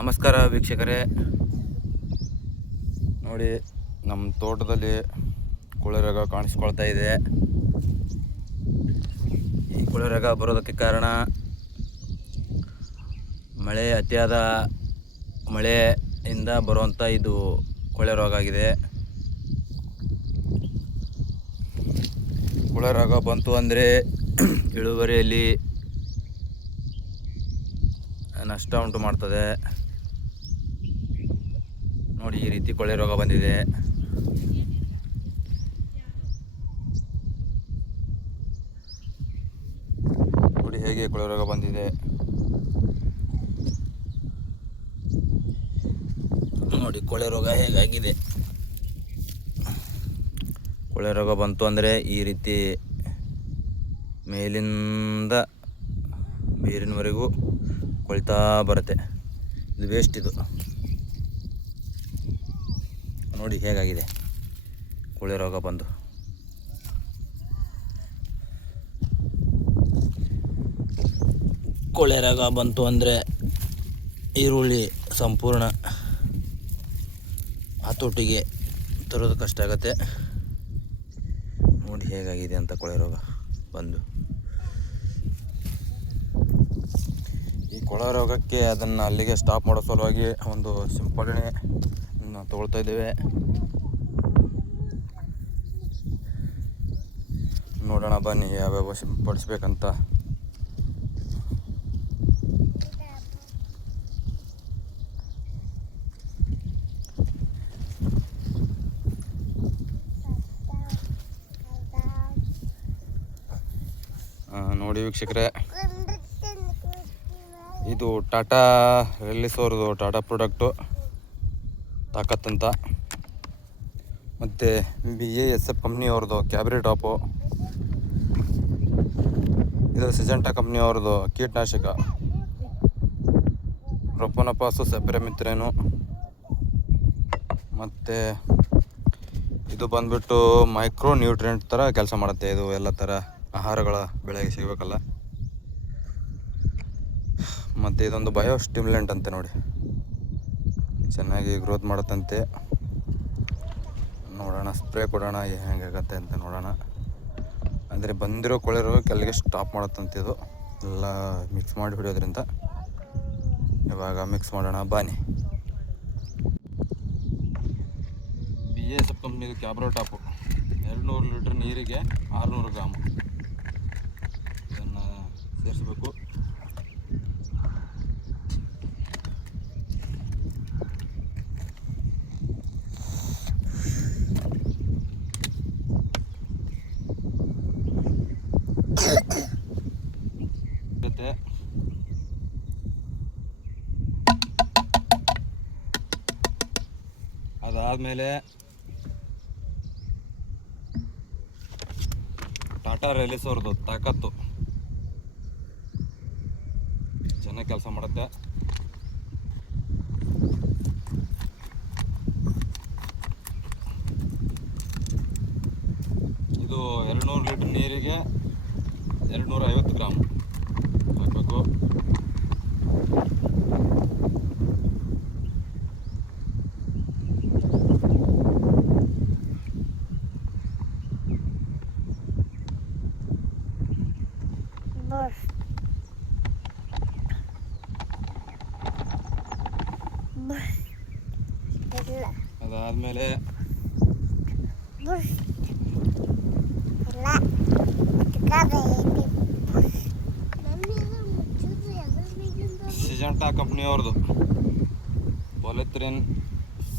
ನಮಸ್ಕಾರ ವೀಕ್ಷಕರೇ. ನೋಡಿ ನಮ್ಮ ತೋಟದಲ್ಲಿ ಕೊಳೆ ರೋಗ ಕಾಣಿಸ್ಕೊಳ್ತಾ ಇದೆ. ಈ ಕೊಳೆರೋಗ ಬರೋದಕ್ಕೆ ಕಾರಣ ಮಳೆ, ಅತಿಯಾದ ಮಳೆಯಿಂದ ಬರುವಂಥ ಇದು ಕೊಳೆ ರೋಗ ಆಗಿದೆ. ಕೊಳೆ ರೋಗ ಬಂತು ಅಂದರೆ ಇಳುವರಿಯಲ್ಲಿ ನಷ್ಟ ಉಂಟು ಮಾಡ್ತದೆ. ನೋಡಿ, ಈ ರೀತಿ ಕೊಳೆ ರೋಗ ಬಂದಿದೆ. ನೋಡಿ, ಹೇಗೆ ಕೊಳೆ ರೋಗ ಬಂದಿದೆ. ನೋಡಿ, ಕೊಳೆ ರೋಗ ಹೇಗಾಗಿದೆ? ಕೊಳೆ ರೋಗ ಬಂತು ಅಂದರೆ ಈ ರೀತಿ ಮೇಲಿಂದ ಬೇರಿನವರೆಗೂ ಕೊಳ್ತಾ ಬರುತ್ತೆ. ಇದು ವೇಸ್ಟ್ ಇದು. ನೋಡಿ ಹೇಗಾಗಿದೆ. ಕೊಳೆ ರೋಗ ಬಂದು. ಕೊಳೆ ರೋಗ ಬಂತು ಅಂದರೆ ಈರುಳ್ಳಿ ಸಂಪೂರ್ಣ ಹತೋಟಿಗೆ ತರೋದು ಕಷ್ಟ ಆಗುತ್ತೆ. ನೋಡಿ ಹೇಗಾಗಿದೆ ಅಂತ ಕೊಳೆ ರೋಗ ಬಂದು. ಈ ಕೊಳೆ ರೋಗಕ್ಕೆ ಅದನ್ನು ಅಲ್ಲಿಗೆ ಸ್ಟಾಪ್ ಮಾಡೋ ಸಲುವಾಗಿ ಒಂದು ಸಿಂಪಡಣೆ ನಾವು ತಗೊಳ್ತಾ ಇದ್ದೇವೆ. ನೋಡೋಣ ಬನ್ನಿ ಯಾವ್ಯಾವ ಸಿಂಪಡಿಸ್ಬೇಕಂತ. ನೋಡಿ ವೀಕ್ಷಕರೇ. ಇದು ಟಾಟಾ ರಿಲೀಸ್ ಅವ್ರದ್ದು ಟಾಟಾ ಪ್ರಾಡಕ್ಟು. ತಾಕತ್ ಅಂತ ಮತ್ತು ಬಿ ಎ ಎಸ್ ಎಫ್ ಕಂಪ್ನಿಯವ್ರದ್ದು ಕ್ಯಾಬ್ರಿ ಟಾಪು ಇದು ಸಿಜೆಂಟಾ ಕಂಪ್ನಿಯವ್ರದ್ದು ಕೀಟನಾಶಕ. ಪ್ರೊಪೋನಪಾಸು ಸೆಪರೆಮಿತ್ರೇನು. ಮತ್ತು ಇದು ಬಂದ್ಬಿಟ್ಟು ಮೈಕ್ರೋ ನ್ಯೂಟ್ರಿಯೆಂಟ್ ಥರ ಕೆಲಸ ಮಾಡುತ್ತೆ ಇದು ಎಲ್ಲ ಥರ ಆಹಾರಗಳ ಬೆಳೆಗೆ ಸಿಗಬೇಕಲ್ಲ. ಮತ್ತು ಇದೊಂದು ಬಯೋ ಸ್ಟಿಮ್ಯುಲೆಂಟ್ ಅಂತೆ ನೋಡಿ. ಚೆನ್ನಾಗಿ ಗ್ರೋತ್ ಮಾಡುತ್ತಂತೆ. ನೋಡೋಣ ಸ್ಪ್ರೇ ಕೊಡೋಣ ಹೆಂಗಾಗತ್ತೆ ಅಂತ ನೋಡೋಣ. ಅಂದರೆ ಬಂದಿರೋ ಕೊಳೆರೋ ಕೆಳಗೆ ಸ್ಟಾಪ್ ಮಾಡುತ್ತಂತೆ ಇದು. ಎಲ್ಲ ಮಿಕ್ಸ್ ಮಾಡಿ ಹಿಡಿಯೋದ್ರಿಂದ. ಇವಾಗ ಮಿಕ್ಸ್ ಮಾಡೋಣ ಬಾನಿ ಬಿ ಎಸ್ ಎಫ್ ಕಂಪ್ನಿದು ಕ್ಯಾಬ್ರೋ ಟಾಪು ಎರಡು ನೂರು ಲೀಟ್ರ್ ನೀರಿಗೆ ಆರುನೂರು ಗ್ರಾಮು. ಇದನ್ನು ಸೇರಿಸ್ಬೇಕು. ಅದಾದಮೇಲೆ ಟಾಟಾ ರಿಲೀಸ್ ಅವ್ರದ್ದು ತಾಕತ್ತು. ಚೆನ್ನಾಗಿ ಕೆಲಸ ಮಾಡುತ್ತೆ. ಇದು ಎರಡು ನೂರು ಲೀಟ್ರ್ ನೀರಿಗೆ ಮೇಲಿಂದ ಸಿಜೆಂಟಾ ಕಂಪ್ನಿಯವ್ರದ್ದು ಬೊಲೆತ್ರಿನ್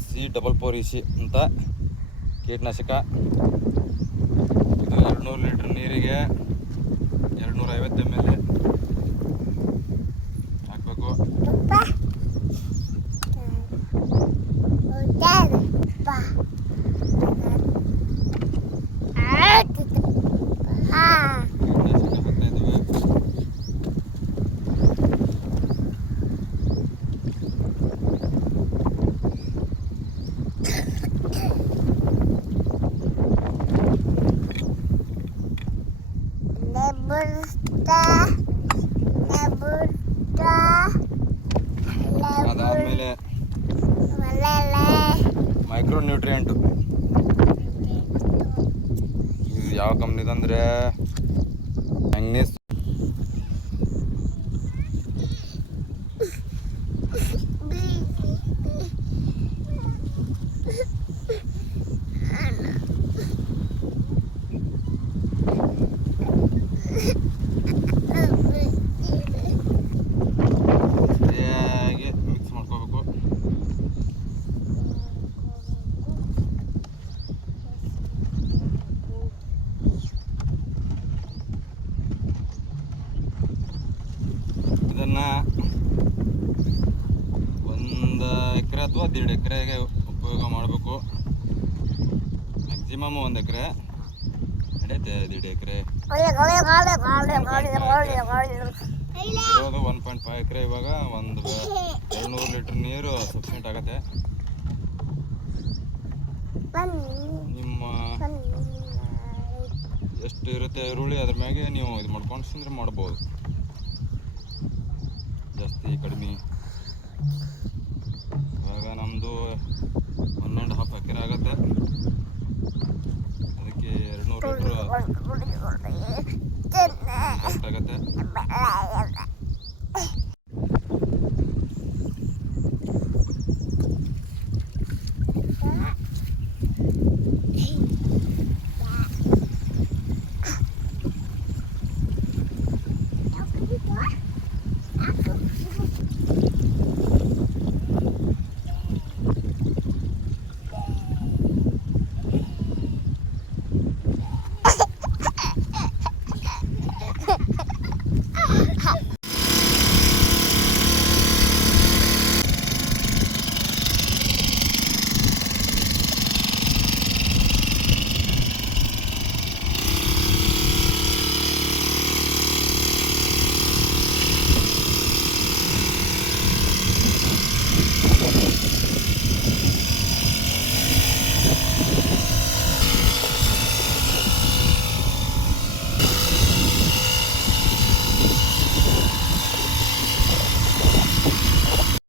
C double four E C ಅಂತ ಕೀಟನಾಶಕ. ಇದು ಎರಡು ನೂರು ಲೀಟ್ರ್ ನೀರಿಗೆ ಎರಡು ನೂರ ಐವತ್ತು ಎಂ ಎಲ್ ಅದಾದಮೇಲೆ ಮೈಕ್ರೋ ನ್ಯೂಟ್ರಿಯೆಂಟು ಇದು ಯಾವ ಕಂಪ್ನಿದಂದರೆ ಅಥವಾ ದೀಡ್ ಎಕರೆಗೆ ಉಪಯೋಗ ಮಾಡಬೇಕು. ಮ್ಯಾಕ್ಸಿಮಮ್ ಒಂದು ಎಕರೆ ನಡೆಯುತ್ತೆ ಎರಡು ಎಕರೆ. ಇರೋದು ಒನ್ ಪಾಯಿಂಟ್ ಫೈವ್ ಎಕರೆ, ಇವಾಗ ಒಂದು ಎರಡುನೂರು ಲೀಟ್ರ್ ನೀರು ಸಫಿಷಿಯೆಂಟ್ ಆಗುತ್ತೆ. ನಿಮ್ಮ ಎಷ್ಟು ಇರುತ್ತೆ ಈರುಳ್ಳಿ ಅದ್ರ ಮ್ಯಾಗೆ ನೀವು ಇದು ಮಾಡ್ಕೊಂಡು ಮಾಡ್ಬೋದು. ಜಾಸ್ತಿ ಕಡಿಮೆ ಇವಾಗ ನಮ್ಮದು ಒನ್ ಆ್ಯಂಡ್ ಹಾಫ್ ಎಕರೆ ಆಗುತ್ತೆ. ಅದಕ್ಕೆ ಎರಡು ನೂರು ಆಗುತ್ತೆ.